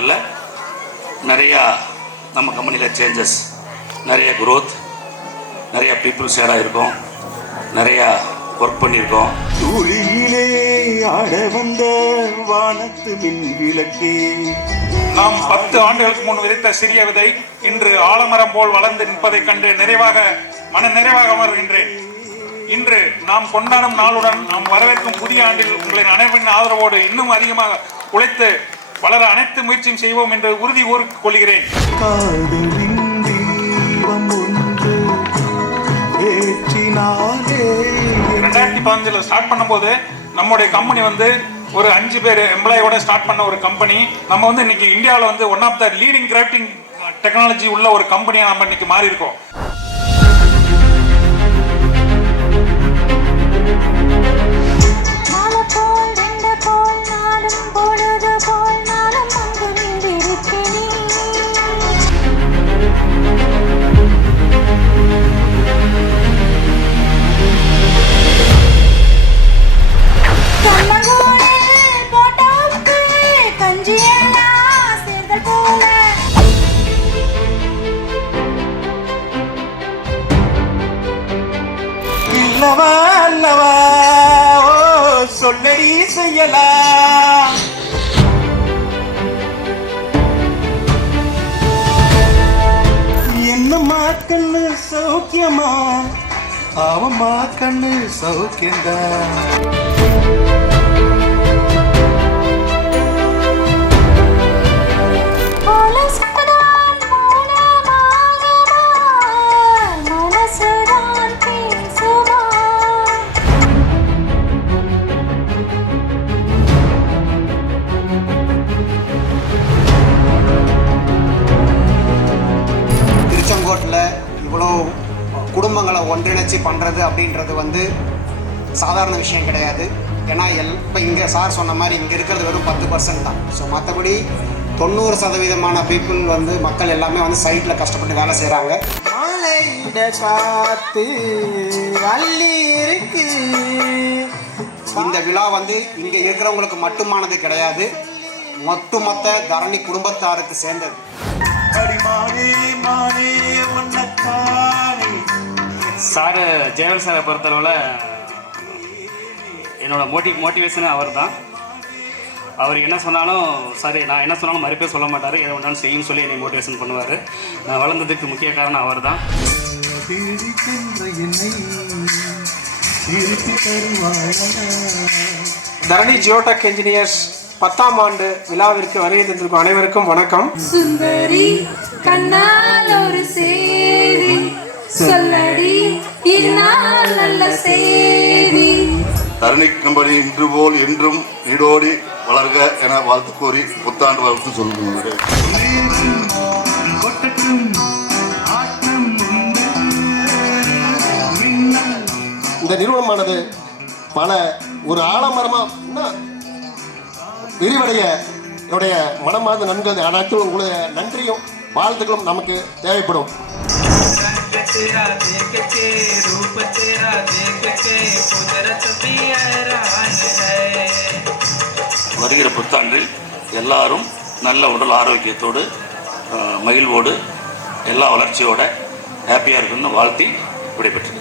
நாளில் நிறையா நம்ம கம்பெனியில் சேஞ்சஸ், நிறைய க்ரோத், நிறையா பீப்புள்ஸ் ஆடாக இருக்கும், நிறையா ஒர்க் பண்ணியிருக்கோம். தூளியிலே ஆட வந்த வானத்து மின் விளக்கே, நாம் 10 ஆண்டுகளுக்கு முன் விதைத்த சிறிய விதை இன்று ஆலமரம் போல் வளர்ந்து நிற்பதைக் கண்டு மன நிறைவாக அமர்கின்றேன். இன்று நாம் கொண்டாடும் நாளுடன் நாம் வரவேற்கும் புதிய ஆண்டில் உங்களின் அனைவரின் ஆதரவோடு இன்னும் அதிகமாக உழைத்து வளர அனைத்து முயற்சியும் செய்வோம் என்று உறுதி கூறிக்கொள்கிறேன். 2015 ஸ்டார்ட் பண்ணும்போது நம்முடைய கம்பெனி ஒரு 5 பேர் எம்ப்ளாயோட ஸ்டார்ட் பண்ண ஒரு கம்பெனி. நம்ம இன்னைக்கு இந்தியாவில் one of the leading crafting technology உள்ள ஒரு கம்பெனியை நம்ம இன்னைக்கு மாறி இருக்கோம். அல்லவா சொல்லடி செய்யலாம், என்னம்மா கண்ணு சௌக்கியமா, அவம்மா கண்ணு சௌக்கியந்தான். இவ்வளோ குடும்பங்களை ஒன்றிணைச்சி பண்ணுறது அப்படின்றது சாதாரண விஷயம் கிடையாது. ஏன்னா இப்போ இங்கே சார் சொன்ன மாதிரி இங்கே இருக்கிறது வெறும் 10% தான். ஸோ மற்றபடி 90% பீப்புள் மக்கள் எல்லாமே சைட்டில் கஷ்டப்பட்டு வேலை செய்கிறாங்க. இந்த விழா இங்கே இருக்கிறவங்களுக்கு மட்டுமானது கிடையாது, ஒட்டுமொத்த தரணி குடும்பத்தாருக்கு சேர்ந்தது. சார் ஜெயவல் சாரை பொறுத்தளவில் என்னோட மோட்டிவேஷனே அவர் தான். அவர் என்ன சொன்னாலும் சரி, நான் என்ன சொன்னாலும் மறுபடியும் சொல்ல மாட்டார், எதை ஒன்றாலும் செய்யும் சொல்லி என்னை மோட்டிவேஷன் பண்ணுவார். நான் வளர்ந்ததுக்கு முக்கிய காரணம் அவர் தான். தரணி ஜியோடெக் இன்ஜினியர்ஸ் 10ஆம் ஆண்டு விழாவிற்கு வருகை தந்திருக்கும் அனைவருக்கும் வணக்கம். சுந்தரி கண்ணால் ஒரு சேதி சொல்லடி, நல்ல சேதி. தரணி கம்பெனி இன்று போல் என்றும் நீடோடி வளர்க என வாழ்த்து கூறி புத்தாண்டு வாழ்த்து சொல்லுங்கள். இந்த நிறுவனமானது ஒரு ஆலமரமாக விரிவடைய என்னுடைய மனமார்ந்த நன்றிகள். அனைத்தும் உங்களுடைய நன்றியும் வாழ்த்துக்களும் நமக்கு தேவைப்படும். வருகிற புத்தாண்டில் எல்லாரும் நல்ல உடல் ஆரோக்கியத்தோடு மகிழ்வோடு எல்லா வளர்ச்சியோட ஹாப்பியாக இருக்குன்னு வாழ்த்தி விடைபெற்று